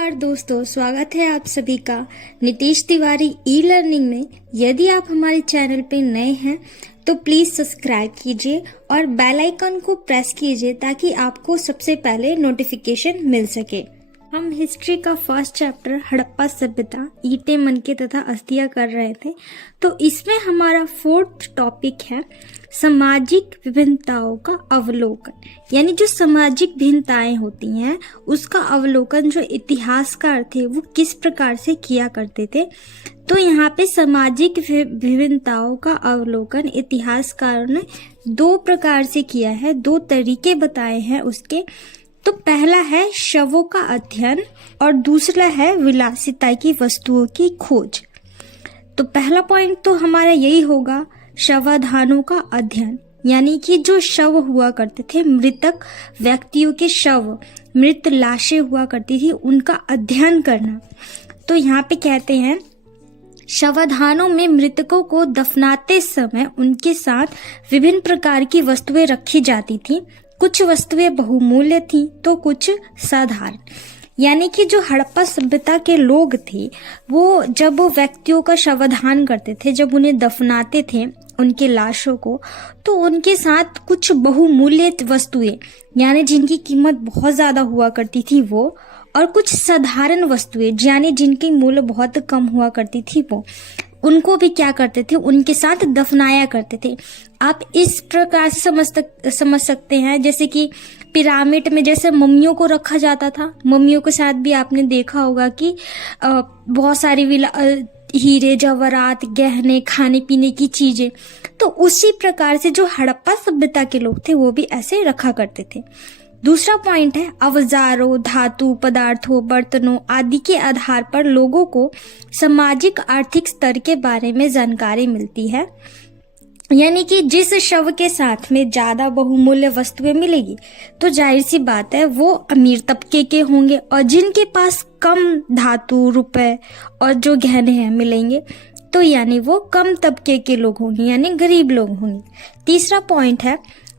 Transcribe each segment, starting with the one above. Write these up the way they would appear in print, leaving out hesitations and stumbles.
नमस्कार दोस्तों, स्वागत है आप सभी का नीतीश तिवारी ई लर्निंग में। यदि आप हमारे चैनल पे नए हैं तो प्लीज सब्सक्राइब कीजिए और बेल आइकन को प्रेस कीजिए ताकि आपको सबसे पहले नोटिफिकेशन मिल सके। हम हिस्ट्री का फर्स्ट चैप्टर हड़प्पा सभ्यता, ईंटें, मनके तथा अस्थियां कर रहे थे। तो इसमें हमारा फोर्थ टॉपिक है सामाजिक विभिन्नताओं का अवलोकन, यानी जो सामाजिक भिन्नताएं होती हैं उसका अवलोकन जो इतिहासकार थे वो किस प्रकार से किया करते थे। तो यहाँ पे सामाजिक विभिन्नताओं का अवलोकन इतिहासकारों ने दो प्रकार से किया है, दो तरीके बताए हैं उसके। तो पहला है शवों का अध्ययन और दूसरा है विलासिता की वस्तुओं की खोज। तो पहला पॉइंट तो हमारा यही होगा, शवाधानों का अध्ययन, यानी कि जो शव हुआ करते थे, मृतक व्यक्तियों के शव, मृत लाशें हुआ करती थी, उनका अध्ययन करना। तो यहाँ पे कहते हैं शवाधानों में मृतकों को दफनाते समय उनके साथ विभिन्न प्रकार की वस्तुएं रखी जाती थी। कुछ वस्तुएं बहुमूल्य थीं तो कुछ साधारण। यानी कि जो हड़प्पा सभ्यता के लोग थे वो जब व्यक्तियों का शवदान करते थे, जब उन्हें दफनाते थे उनके लाशों को, तो उनके साथ कुछ बहुमूल्य वस्तुएं, यानी जिनकी कीमत बहुत ज्यादा हुआ करती थी वो, और कुछ साधारण वस्तुएं यानी जिनकी मूल्य बहुत कम हुआ करती थी वो, उनको भी क्या करते थे, उनके साथ दफनाया करते थे। आप इस प्रकार से समझ सकते हैं, जैसे कि पिरामिड में जैसे मम्मियों को रखा जाता था, मम्मियों के साथ भी आपने देखा होगा कि बहुत सारी हीरे जवाहरात, गहने, खाने पीने की चीजें। तो उसी प्रकार से जो हड़प्पा सभ्यता के लोग थे वो भी ऐसे रखा करते थे। दूसरा पॉइंट है औजारों, धातु पदार्थों, बर्तनों आदि के आधार पर लोगों को सामाजिक आर्थिक स्तर के बारे में जानकारी मिलती है। यानी कि जिस शव के साथ में ज्यादा बहुमूल्य वस्तुएं मिलेगी तो जाहिर सी बात है वो अमीर तबके के होंगे, और जिनके पास कम धातु, रुपए और जो गहने हैं मिलेंगे तो यानी वो कम तबके के लोग होंगे, यानी गरीब लोग होंगे। तीसरा पॉइंट है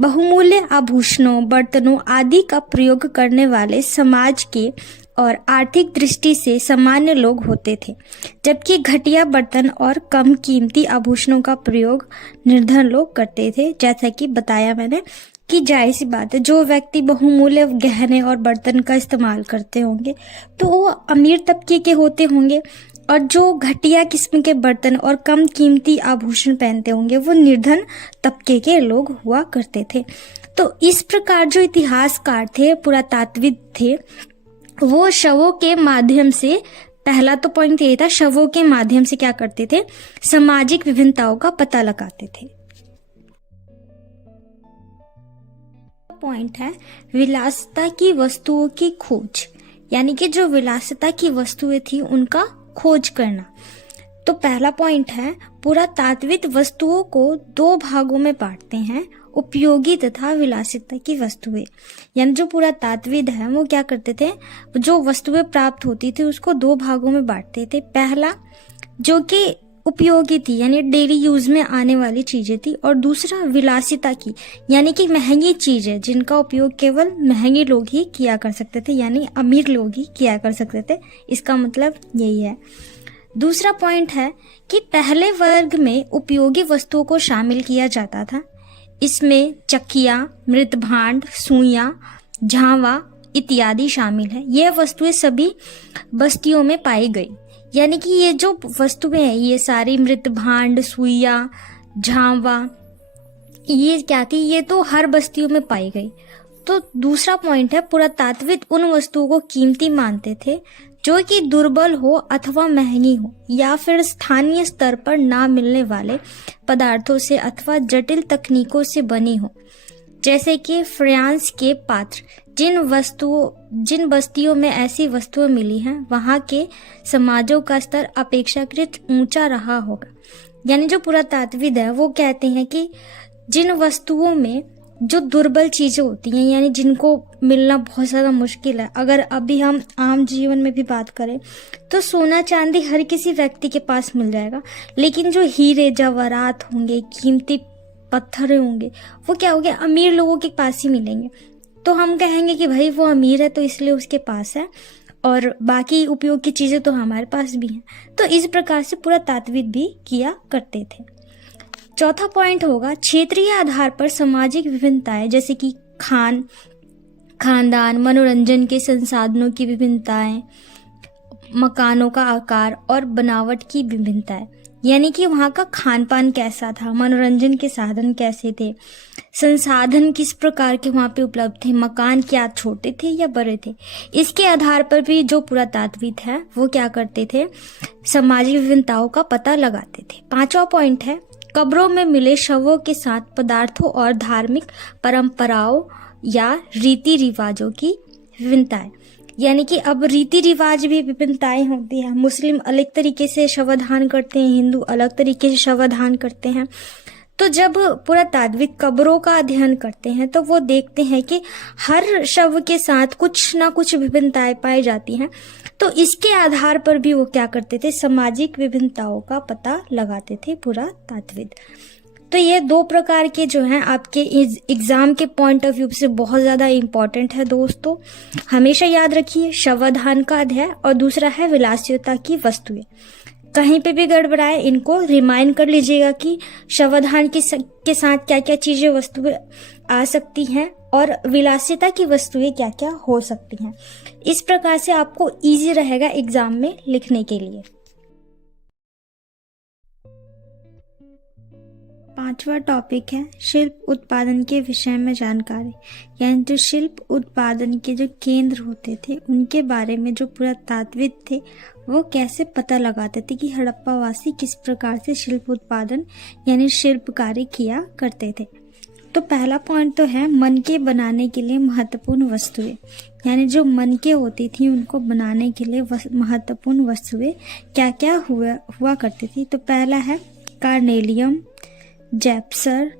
बहुमूल्य आभूषणों, बर्तनों आदि का प्रयोग करने वाले समाज के और आर्थिक दृष्टि से सामान्य लोग होते थे, जबकि घटिया बर्तन और कम कीमती आभूषणों का प्रयोग निर्धन लोग करते थे। जैसा कि बताया मैंने कि जाहिर सी बात है जो व्यक्ति बहुमूल्य गहने और बर्तन का इस्तेमाल करते होंगे तो वो अमीर तबके के होते होंगे, और जो घटिया किस्म के बर्तन और कम कीमती आभूषण पहनते होंगे वो निर्धन तबके के लोग हुआ करते थे। तो इस प्रकार जो इतिहासकार थे, पुरातात्विक थे, वो शवों के माध्यम से, पहला तो पॉइंट ये था, शवों के माध्यम से क्या करते थे, सामाजिक विभिन्नताओं का पता लगाते थे। पॉइंट है विलासिता की वस्तुओं की खोज, यानी कि जो विलासिता की वस्तुएं थी उनका खोज करना। तो पहला पॉइंट है पुरातात्विक वस्तुओं को दो भागों में बांटते हैं, उपयोगी तथा विलासिता की वस्तुएं। यानी जो पुरातात्विक है वो क्या करते थे, जो वस्तुएं प्राप्त होती थी उसको दो भागों में बांटते थे। पहला जो कि उपयोगी थी, यानी डेली यूज में आने वाली चीजें थी, और दूसरा विलासिता की, यानी कि महंगी चीजें जिनका उपयोग केवल महंगे लोग ही किया कर सकते थे, यानी अमीर लोग ही किया कर सकते थे। इसका मतलब यही है। दूसरा पॉइंट है कि पहले वर्ग में उपयोगी वस्तुओं को शामिल किया जाता था। इसमें चक्कियां, मृत भांड, सुइयां, झावा इत्यादि शामिल है। यह वस्तुएं सभी बस्तियों में पाई गई। यानी कि ये जो वस्तुएं हैं ये सारी मृत भांड, सुइया, झावा, ये क्या थी, ये तो हर बस्तियों में पाई गई। तो दूसरा पॉइंट है पुरातात्विक उन वस्तुओं को कीमती मानते थे जो कि दुर्बल हो अथवा महंगी हो, या फिर स्थानीय स्तर पर ना मिलने वाले पदार्थों से अथवा जटिल तकनीकों से बनी हो। जैसे कि फ्रांस के पात्र, जिन बस्तियों में ऐसी वस्तुएं मिली हैं वहां के समाजों का स्तर अपेक्षाकृत ऊंचा रहा होगा। यानी जो पुरातात्विक है वो कहते हैं कि जिन वस्तुओं में जो दुर्बल चीजें होती हैं, यानी जिनको मिलना बहुत ज्यादा मुश्किल है, अगर अभी हम आम जीवन में भी बात करें तो सोना चांदी हर किसी व्यक्ति के पास मिल जाएगा, लेकिन जो हीरे जवाहरात होंगे, कीमती पत्थर होंगे, वो क्या होंगे, अमीर लोगों के पास ही मिलेंगे। तो हम कहेंगे कि भाई वो अमीर है तो इसलिए उसके पास है, और बाकी उपयोग की चीज़ें तो हमारे पास भी हैं। तो इस प्रकार से पुरातात्विक भी किया करते थे। चौथा पॉइंट होगा क्षेत्रीय आधार पर सामाजिक विभिन्नताएं, जैसे कि खानदान, मनोरंजन के संसाधनों की विभिन्नताएं, मकानों का आकार और बनावट की विभिन्नताएं, यानी कि वहाँ का खान पान कैसा था, मनोरंजन के साधन कैसे थे, संसाधन किस प्रकार के वहाँ पे उपलब्ध थे, मकान क्या छोटे थे या बड़े थे, इसके आधार पर भी जो पुरातात्विक है वो क्या करते थे, सामाजिक विभिन्नताओं का पता लगाते थे। पांचवा पॉइंट है कब्रों में मिले शवों के साथ पदार्थों और धार्मिक परंपराओं या रीति रिवाजों की विभिन्नताएं, यानी कि अब रीति रिवाज भी विभिन्नताएं होती हैं। मुस्लिम अलग तरीके से शवदान करते हैं, हिंदू अलग तरीके से शवदान करते हैं। तो जब पुरातात्विक कब्रों का अध्ययन करते हैं तो वो देखते हैं कि हर शव के साथ कुछ ना कुछ विभिन्नताएं पाई जाती हैं। तो इसके आधार पर भी वो क्या करते थे, सामाजिक विभिन्नताओं का पता लगाते थे पुरातात्विक। तो ये दो प्रकार के जो हैं आपके एग्जाम के पॉइंट ऑफ व्यू से बहुत ज़्यादा इम्पॉर्टेंट है दोस्तों, हमेशा याद रखिए। शवदान का अध्ययन और दूसरा है विलासिता की वस्तुएं। कहीं पे भी गड़बड़ाए इनको रिमाइंड कर लीजिएगा कि शवदान के साथ क्या क्या चीज़ें वस्तुएं आ सकती हैं और विलासिता की वस्तुएं क्या क्या हो सकती हैं। इस प्रकार से आपको इजी रहेगा एग्जाम में लिखने के लिए। पांचवा टॉपिक है शिल्प उत्पादन के विषय में जानकारी, यानी जो शिल्प उत्पादन के जो केंद्र होते थे उनके बारे में जो पुरातात्विक थे वो कैसे पता लगाते थे कि हड़प्पावासी किस प्रकार से शिल्प उत्पादन यानी शिल्पकारी किया करते थे। तो पहला पॉइंट तो है मनके बनाने के लिए महत्वपूर्ण वस्तुएं, यानी जो मनके होती थी उनको बनाने के लिए महत्वपूर्ण वस्तुएं क्या क्या हुआ करती थी। तो पहला है कार्नेलियम, जैप्सर,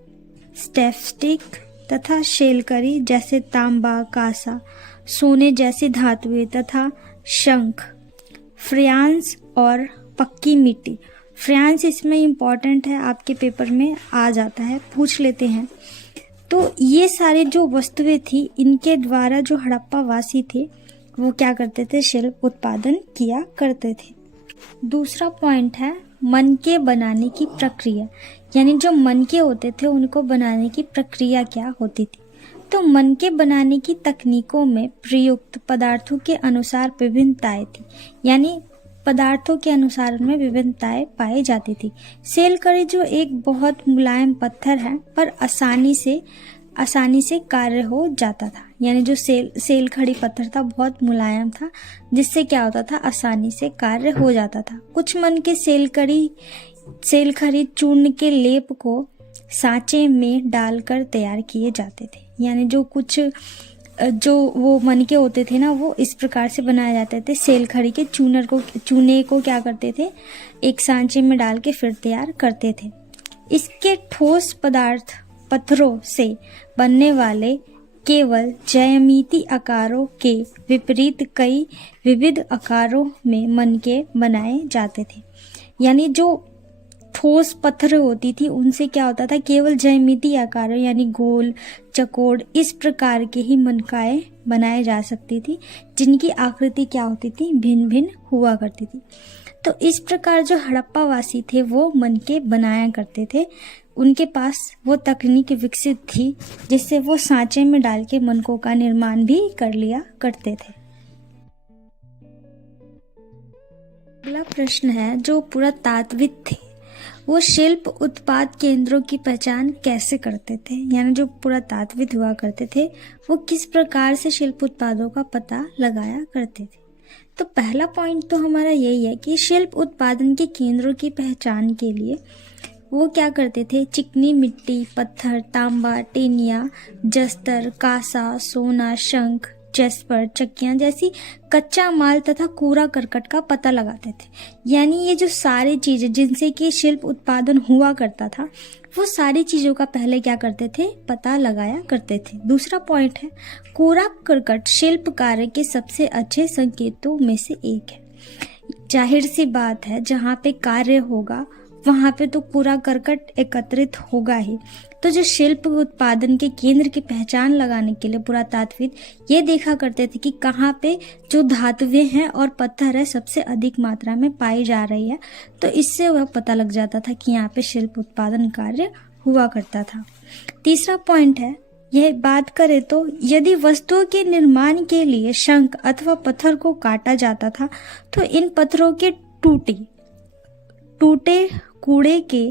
स्टेफस्टिक तथा शेलकरी जैसे तांबा, कांसा, सोने जैसी धातुएं तथा शंख, फ्रांस और पक्की मिट्टी। फ्रांस इसमें इम्पॉर्टेंट है, आपके पेपर में आ जाता है, पूछ लेते हैं। तो ये सारे जो वस्तुएं थी इनके द्वारा जो हड़प्पा वासी थे वो क्या करते थे, शिल्प उत्पादन किया करते थे। दूसरा पॉइंट है मनके बनाने की प्रक्रिया, यानी जो मनके होते थे उनको बनाने की प्रक्रिया क्या होती थी। तो मनके बनाने की तकनीकों में प्रयुक्त पदार्थों के अनुसार विभिन्नताएं थी, यानी पदार्थों के अनुसार में विभिन्नताएं पाई जाती थी। सेलकरी जो एक बहुत मुलायम पत्थर है पर आसानी से कार्य हो जाता था, यानी जो सेलखड़ी पत्थर था बहुत मुलायम था जिससे क्या होता था, आसानी से कार्य हो जाता था। कुछ मनके सेलखड़ी चूर्ण के लेप को सांचे में डालकर तैयार किए जाते थे, यानी जो वो मनके होते थे ना वो इस प्रकार से बनाए जाते थे। सेलखड़ी के चूने को क्या करते थे, एक सांचे में डाल के फिर तैयार करते थे। इसके ठोस पत्थरों से बनने वाले केवल ज्यामितीय आकारों के विपरीत कई विविध आकारों में मनके बनाए जाते थे, यानी जो ठोस पत्थर होती थी उनसे क्या होता था, केवल ज्यामितीय आकारों यानी गोल, चौकोर इस प्रकार के ही मनकाएं बनाए जा सकती थी जिनकी आकृति क्या होती थी, भिन्न भिन्न हुआ करती थी। तो इस प्रकार जो हड़प्पा वासी थे वो मनके बनाया करते थे, उनके पास वो तकनीक विकसित थी जिससे वो सांचे में डाल के मनकों का निर्माण भी कर लिया करते थे। अगला प्रश्न है जो पुरातात्विक थे वो शिल्प उत्पाद केंद्रों की पहचान कैसे करते थे, यानी जो पुरातात्विक हुआ करते थे वो किस प्रकार से शिल्प उत्पादों का पता लगाया करते थे। तो पहला पॉइंट तो हमारा यही है कि शिल्प उत्पादन के केंद्रों की पहचान के लिए वो क्या करते थे, चिकनी मिट्टी, पत्थर, तांबा, टेनिया, जस्तर, कांसा, सोना, शंख, जैस्पर, चक्कियां जैसी कच्चा माल तथा कूड़ा करकट का पता लगाते थे। यानी ये जो सारी चीजें जिनसे कि शिल्प उत्पादन हुआ करता था वो सारी चीजों का पहले क्या करते थे, पता लगाया करते थे। दूसरा पॉइंट है कूड़ा करकट शिल्प कार्य के सबसे अच्छे संकेतों में से एक है। जाहिर सी बात है जहाँ पे कार्य होगा वहाँ पे तो पूरा करकट एकत्रित होगा ही। तो जो शिल्प उत्पादन के केंद्र की पहचान लगाने के लिए पुरातात्विद ये देखा करते थे कि कहाँ पे जो धातुएं हैं और पत्थर है सबसे अधिक मात्रा में पाई जा रही है, तो इससे वह पता लग जाता था कि यहाँ पे शिल्प उत्पादन कार्य हुआ करता था। तीसरा पॉइंट है, यह बात करें तो यदि वस्तुओं के निर्माण के लिए शंख अथवा पत्थर को काटा जाता था तो इन पत्थरों के टूटे कूड़े के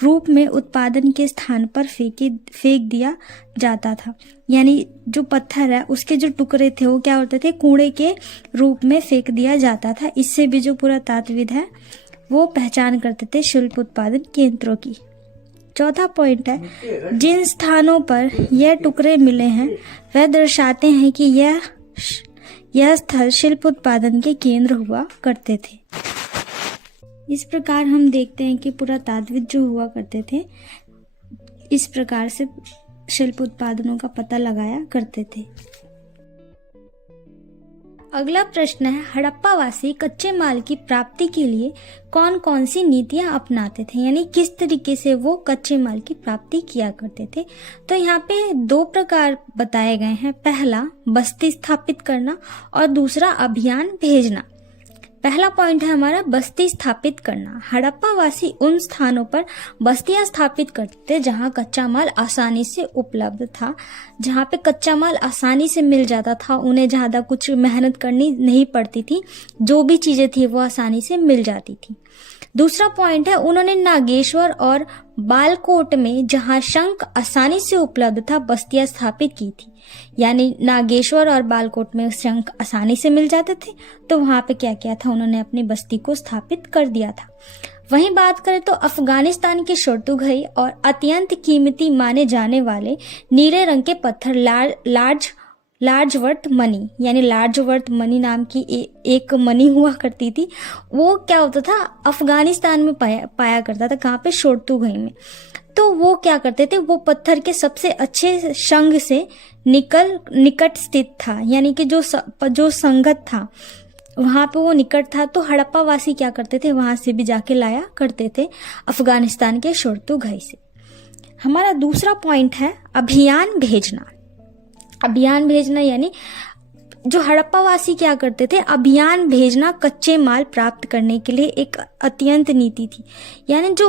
रूप में उत्पादन के स्थान पर फेंक दिया जाता था। यानी जो पत्थर है उसके जो टुकड़े थे वो क्या होते थे, कूड़े के रूप में फेंक दिया जाता था। इससे भी जो पुरातात्विद है वो पहचान करते थे शिल्प उत्पादन केंद्रों की। चौथा पॉइंट है, जिन स्थानों पर यह टुकड़े मिले हैं वह दर्शाते हैं कि यह स्थल शिल्प उत्पादन के केंद्र हुआ करते थे। इस प्रकार हम देखते हैं कि पुरातात्विद जो हुआ करते थे इस प्रकार से शिल्प उत्पादनों का पता लगाया करते थे। अगला प्रश्न है, हड़प्पावासी कच्चे माल की प्राप्ति के लिए कौन कौन सी नीतियां अपनाते थे, यानी किस तरीके से वो कच्चे माल की प्राप्ति किया करते थे। तो यहाँ पे 2 प्रकार बताए गए हैं, पहला बस्ती स्थापित करना और दूसरा अभियान भेजना। पहला पॉइंट है हमारा बस्ती स्थापित करना। हड़प्पावासी उन स्थानों पर बस्तियां स्थापित करते जहां कच्चा माल आसानी से उपलब्ध था, जहां पे कच्चा माल आसानी से मिल जाता था, उन्हें ज्यादा कुछ मेहनत करनी नहीं पड़ती थी, जो भी चीजें थी वो आसानी से मिल जाती थी। दूसरा पॉइंट है, उन्होंने नागेश्वर और बालकोट में जहां शंख आसानी से उपलब्ध था बस्तियां स्थापित की थी। यानी नागेश्वर और बालकोट में शंख आसानी से मिल जाते थे, तो वहां पे क्या किया था, उन्होंने अपनी बस्ती को स्थापित कर दिया था। वहीं बात करें तो अफगानिस्तान के शोर्तुघई और अत्यंत कीमती माने जाने वाले नीले रंग के पत्थर लार्जवर्थ मनी, यानी लार्जवर्थ मनी नाम की एक मनी हुआ करती थी। वो क्या होता था, अफगानिस्तान में पाया करता था, कहाँ पे, शोर्तुघई में। तो वो क्या करते थे, वो पत्थर के सबसे अच्छे शंग से निकट स्थित था, यानी कि जो संगत था वहां पे वो निकट था। तो हड़प्पावासी क्या करते थे, वहां से भी जाके लाया करते थे, अफगानिस्तान के शोर्तुघई से। हमारा दूसरा पॉइंट है अभियान भेजना। अभियान भेजना यानी जो हड़प्पावासी क्या करते थे, अभियान भेजना कच्चे माल प्राप्त करने के लिए एक अत्यंत नीति थी। यानी जो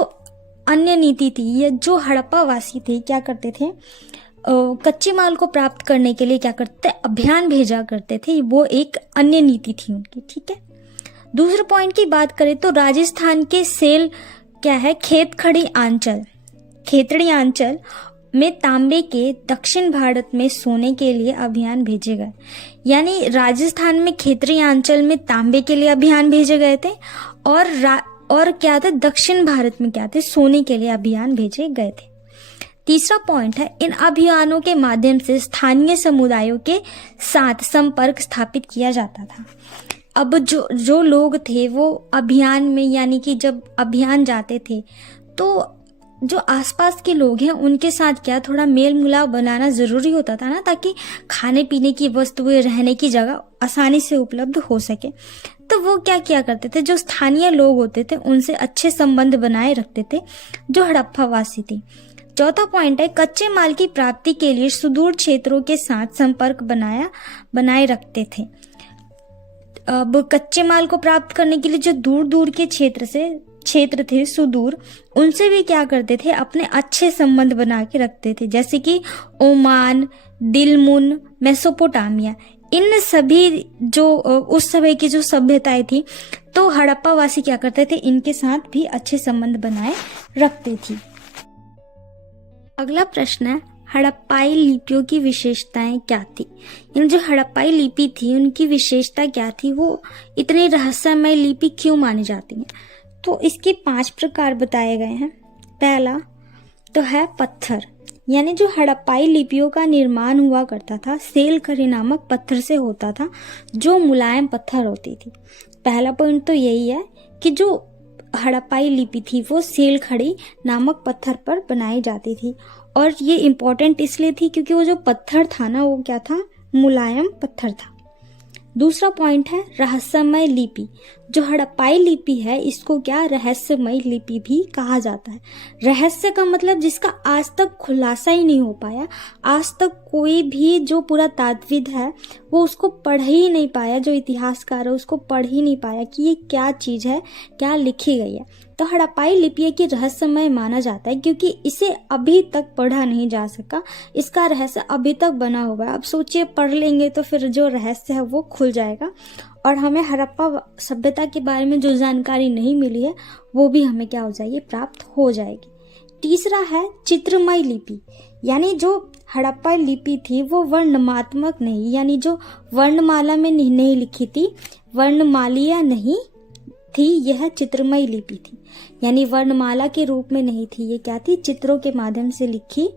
अन्य नीति थी, ये जो हड़प्पावासी थे क्या करते थे, कच्चे माल को प्राप्त करने के लिए क्या करते थे, अभियान भेजा करते थे। वो एक अन्य नीति थी उनकी, ठीक है। दूसरे पॉइंट की बात करें तो राजस्थान के सेल क्या है, खेतड़ी आंचल में तांबे के, दक्षिण भारत में सोने के लिए अभियान भेजे गए। यानी राजस्थान में खेतड़ी आंचल में तांबे के लिए अभियान भेजे गए थे और क्या था, दक्षिण भारत में क्या थे, सोने के लिए अभियान भेजे गए थे। तीसरा पॉइंट है, इन अभियानों के माध्यम से स्थानीय समुदायों के साथ संपर्क स्थापित किया जाता था। अब जो लोग थे वो अभियान में, यानी कि जब अभियान जाते थे तो जो आसपास के लोग हैं उनके साथ क्या थोड़ा मेल मिलाप बनाना जरूरी होता था ना, ताकि खाने पीने की वस्तुएं, रहने की जगह आसानी से उपलब्ध हो सके। तो वो क्या किया करते थे, जो स्थानीय लोग होते थे उनसे अच्छे संबंध बनाए रखते थे, जो हड़प्पावासी थे। चौथा पॉइंट है, कच्चे माल की प्राप्ति के लिए सुदूर क्षेत्रों के साथ संपर्क बनाए रखते थे। अब कच्चे माल को प्राप्त करने के लिए जो दूर दूर के क्षेत्र थे सुदूर, उनसे भी क्या करते थे, अपने अच्छे संबंध बना के रखते थे, जैसे कि ओमान, दिलमुन, मेसोपोटामिया। इन सभी जो उस समय की जो सभ्यताएं थी, तो हड़प्पावासी क्या करते थे, इनके साथ भी अच्छे संबंध बनाए रखते थी। अगला प्रश्न है, हड़प्पाई लिपियों की विशेषताएं क्या थी। इन जो हड़प्पाई लिपि थी उनकी विशेषता क्या थी, वो इतनी रहस्यमय लिपि क्यों मानी जाती है। तो इसके 5 प्रकार बताए गए हैं। पहला तो है पत्थर, यानी जो हड़प्पाई लिपियों का निर्माण हुआ करता था सेलखड़ी नामक पत्थर से होता था, जो मुलायम पत्थर होती थी। पहला पॉइंट तो यही है कि जो हड़प्पाई लिपि थी वो सेलखड़ी नामक पत्थर पर बनाई जाती थी, और ये इम्पोर्टेंट इसलिए थी क्योंकि वो जो पत्थर था ना, वो क्या था, मुलायम पत्थर था। दूसरा पॉइंट है रहस्यमय लिपि। जो हड़प्पाई लिपि है इसको क्या रहस्यमय लिपि भी कहा जाता है। रहस्य का मतलब जिसका आज तक खुलासा ही नहीं हो पाया, आज तक कोई भी जो पुरातात्विद है वो उसको पढ़ ही नहीं पाया, जो इतिहासकार है उसको पढ़ ही नहीं पाया कि ये क्या चीज़ है, क्या लिखी गई है। तो हड़प्पाई लिपि की रहस्यमय माना जाता है क्योंकि इसे अभी तक पढ़ा नहीं जा सका, इसका रहस्य अभी तक बना हुआ है। अब सोचिए पढ़ लेंगे तो फिर जो रहस्य है वो खुल जाएगा और हमें हड़प्पा सभ्यता के बारे में जो जानकारी नहीं मिली है वो भी हमें क्या हो जाएगी, प्राप्त हो जाएगी। तीसरा है चित्रमय लिपि, यानी जो हड़प्पा लिपि थी वो वर्णनात्मक नहीं, यानी जो वर्णमाला में नहीं लिखी थी, वर्णमालिया नहीं थी, यह चित्रमय लिपि थी। यानी वर्णमाला के रूप में नहीं थी, ये क्या थी, चित्रों के माध्यम से लिखी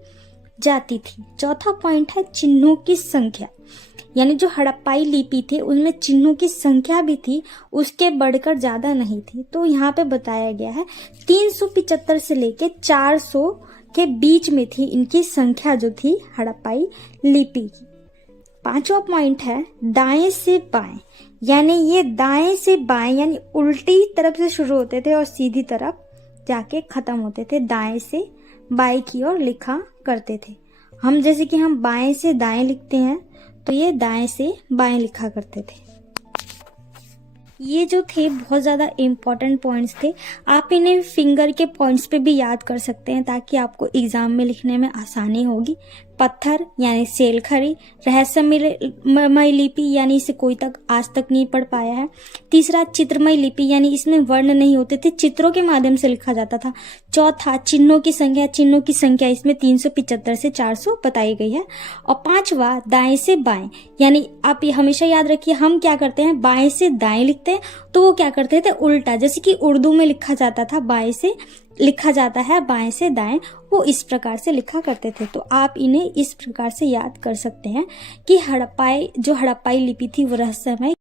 जाती थी। चौथा पॉइंट है चिन्हों की संख्या, यानी जो हड़प्पाई लिपि थी उनमें चिन्हों की संख्या भी थी, उसके बढ़कर ज्यादा नहीं थी। तो यहाँ पे बताया गया है 375 से लेके 400 के बीच में थी इनकी संख्या जो थी हड़प्पाई लिपि की। पांचवा पॉइंट है दाएं से बाएं, यानी ये दाएं से बाएं यानी उल्टी तरफ से शुरू होते थे और सीधी तरफ जाके खत्म होते थे, दाएं से बाएं की ओर लिखा करते थे। हम जैसे कि हम बाएं से दाएं लिखते हैं तो ये दाएं से बाएं लिखा करते थे। ये जो थे बहुत ज़्यादा इम्पॉर्टेंट पॉइंट्स थे, आप इन्हें फिंगर के पॉइंट्स पे भी याद कर सकते हैं ताकि आपको एग्जाम में लिखने में आसानी होगी। पत्थर यानी सेलखड़ी, रहस्यमय लिपि यानी इसे कोई तक आज तक नहीं पढ़ पाया है। तीसरा चित्रमय लिपि यानी इसमें वर्ण नहीं होते थे, चित्रों के माध्यम से लिखा जाता था। चौथा चिन्हों की संख्या, चिन्हों की संख्या इसमें 375 से 400 बताई गई है। और पांचवा दाएं से बाएं, यानी आप ये हमेशा याद रखिए, हम क्या करते हैं बाएं से दाएं लिखते हैं तो वो क्या करते थे उल्टा, जैसे कि उर्दू में लिखा जाता था बाएं से लिखा जाता है बाएं से दाएं, वो इस प्रकार से लिखा करते थे। तो आप इन्हें इस प्रकार से याद कर सकते हैं कि हड़प्पाई लिपि थी वो रहस्यमय